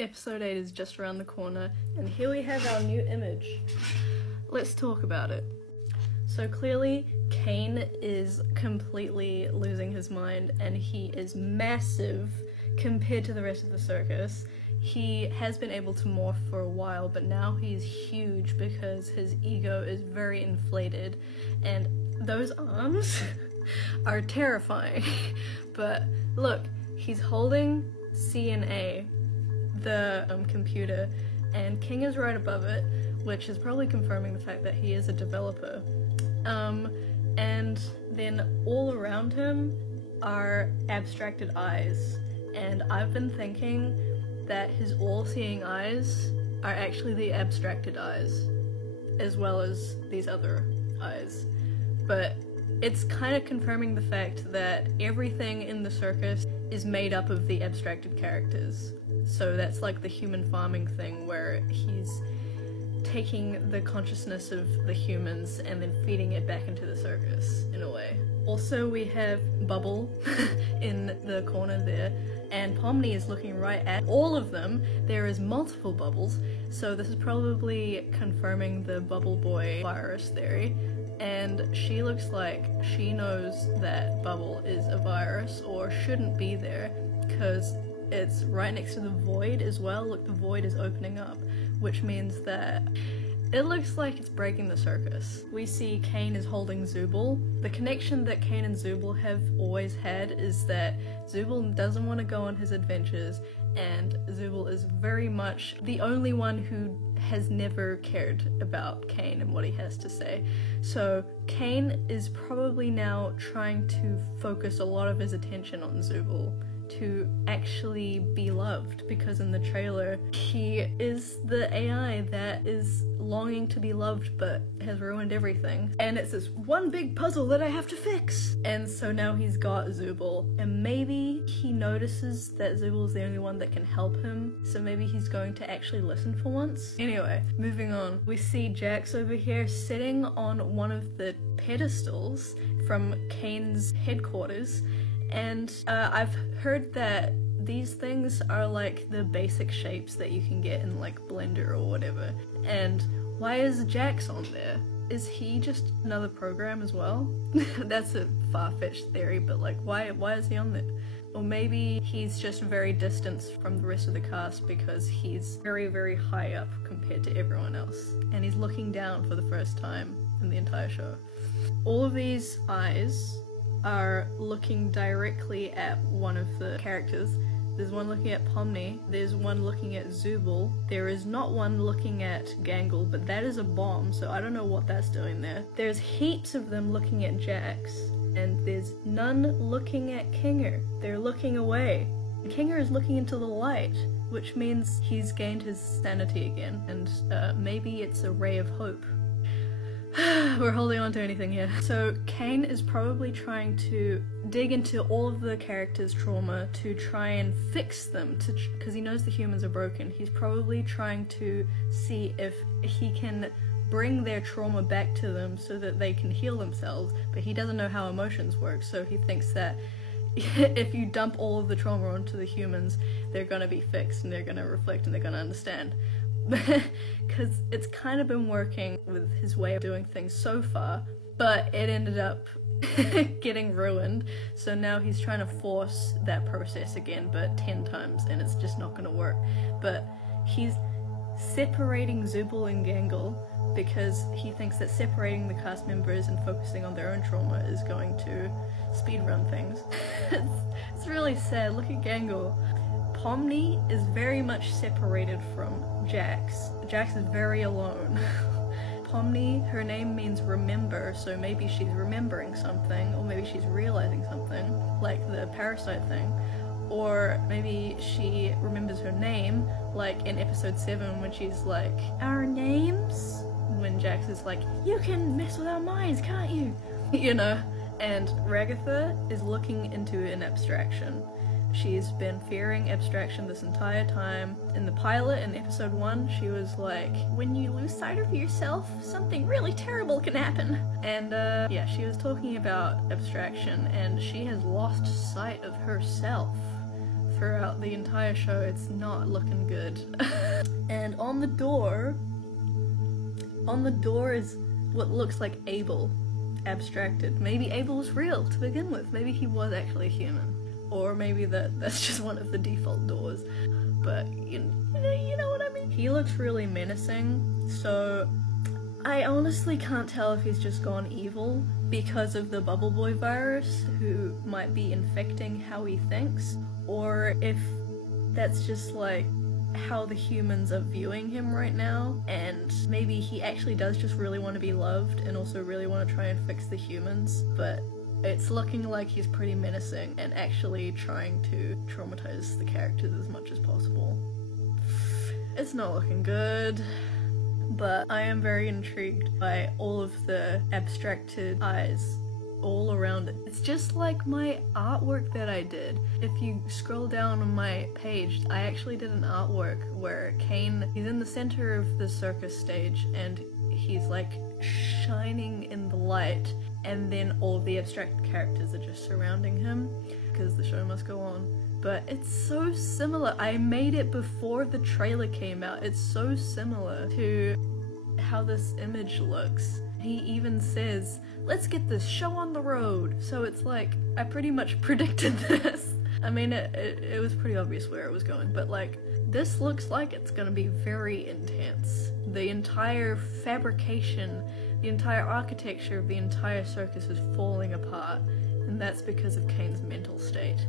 Episode 8 is just around the corner, and here we have our new image. Let's talk about it. So clearly, CAINE is completely losing his mind, and he is massive compared to the rest of the circus. He has been able to morph for a while, but now he's huge because his ego is very inflated, and those arms are terrifying. But look, he's holding CNA, the computer, and King is right above it, which is probably confirming the fact that he is a developer. And then all around him are abstracted eyes, and I've been thinking that his all-seeing eyes are actually the abstracted eyes, as well as these other eyes. But it's kind of confirming the fact that everything in the circus is made up of the abstracted characters. So that's like the human farming thing, where he's taking the consciousness of the humans and then feeding it back into the circus, in a way. Also, we have Bubble in the corner there, and Pomni is looking right at all of them. There is multiple bubbles, so this is probably confirming the Bubble Boy virus theory. And she looks like she knows that Bubble is a virus, or shouldn't be there, because it's right next to the void as well. Look, the void is opening up, which means that it looks like it's breaking the circus. We see CAINE is holding Zooble. The connection that CAINE and Zooble have always had is that Zooble doesn't want to go on his adventures, and Zooble is very much the only one who has never cared about CAINE and what he has to say. So CAINE is probably now trying to focus a lot of his attention on Zooble to actually be loved, because in the trailer he is the AI that is longing to be loved but has ruined everything, and it's this one big puzzle that I have to fix. And so now he's got Zooble, and maybe he notices that Zooble's the only one that can help him, so maybe he's going to actually listen for once. Anyway, moving on, we see Jax over here sitting on one of the pedestals from CAINE's headquarters. And I've heard that these things are like the basic shapes that you can get in like Blender or whatever. And why is Jax on there? Is he just another program as well? That's a far-fetched theory, but like why is he on there? Or maybe he's just very distant from the rest of the cast because he's very, very high up compared to everyone else. And he's looking down for the first time in the entire show. All of these eyes are looking directly at one of the characters. There's one looking at Pomni, there's one looking at Zooble, there is not one looking at Gangle, but that is a bomb, so I don't know what that's doing there. There's heaps of them looking at Jax, and there's none looking at Kinger. They're looking away. Kinger is looking into the light, which means he's gained his sanity again, and maybe it's a ray of hope. We're holding on to anything here. So CAINE is probably trying to dig into all of the characters' trauma to try and fix them, because he knows the humans are broken. He's probably trying to see if he can bring their trauma back to them so that they can heal themselves, but he doesn't know how emotions work, so he thinks that if you dump all of the trauma onto the humans, they're gonna be fixed and they're gonna reflect and they're gonna understand. Because it's kind of been working with his way of doing things so far, but it ended up getting ruined, so now he's trying to force that process again, but 10 times, and it's just not going to work. But he's separating Zooble and Gangle because he thinks that separating the cast members and focusing on their own trauma is going to speedrun things. It's really sad. Look at Gangle. Pomni is very much separated from Jax. Jax is very alone. Pomni, her name means remember, so maybe she's remembering something, or maybe she's realizing something, like the parasite thing. Or maybe she remembers her name, like in episode 7 when she's like, "Our names?" When Jax is like, "You can mess with our minds, can't you?" You know? And Ragatha is looking into an abstraction. She's been fearing abstraction this entire time. In the pilot, in episode 1, she was like, "When you lose sight of yourself, something really terrible can happen." And yeah, she was talking about abstraction, and she has lost sight of herself throughout the entire show. It's not looking good. And on the door is what looks like Abel, abstracted. Maybe Abel's real to begin with. Maybe he was actually human. Or maybe that's just one of the default doors. But you know what I mean? He looks really menacing, so I honestly can't tell if he's just gone evil because of the Bubble Boy virus, who might be infecting how he thinks, or if that's just like how the humans are viewing him right now, and maybe he actually does just really want to be loved and also really want to try and fix the humans, but it's looking like he's pretty menacing and actually trying to traumatize the characters as much as possible. It's not looking good. But I am very intrigued by all of the abstracted eyes all around it. It's just like my artwork that I did. If you scroll down on my page, I actually did an artwork where CAINE, he's in the center of the circus stage and he's like shining in the light, and then all of the abstract characters are just surrounding him because the show must go on. But it's so similar. I made it before the trailer came out. It's so similar to how this image looks. He even says, "Let's get this show on the road." So it's like, I pretty much predicted this. I mean, it was pretty obvious where it was going, but like, this looks like it's gonna be very intense. The entire fabrication, the entire architecture of the entire circus is falling apart, and that's because of CAINE's mental state.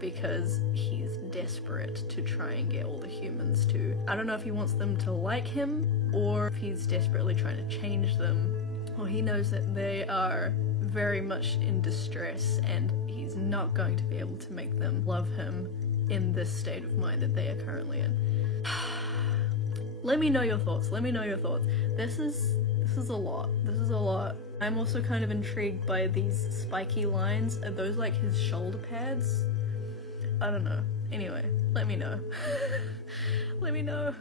Because he's desperate to try and get all the humans to, I don't know if he wants them to like him, or if he's desperately trying to change them, or he knows that they are very much in distress and he's not going to be able to make them love him in this state of mind that they are currently in. Let me know your thoughts. This is a lot. I'm also kind of intrigued by these spiky lines. Are those like his shoulder pads? I don't know. Anyway, let me know. Let me know.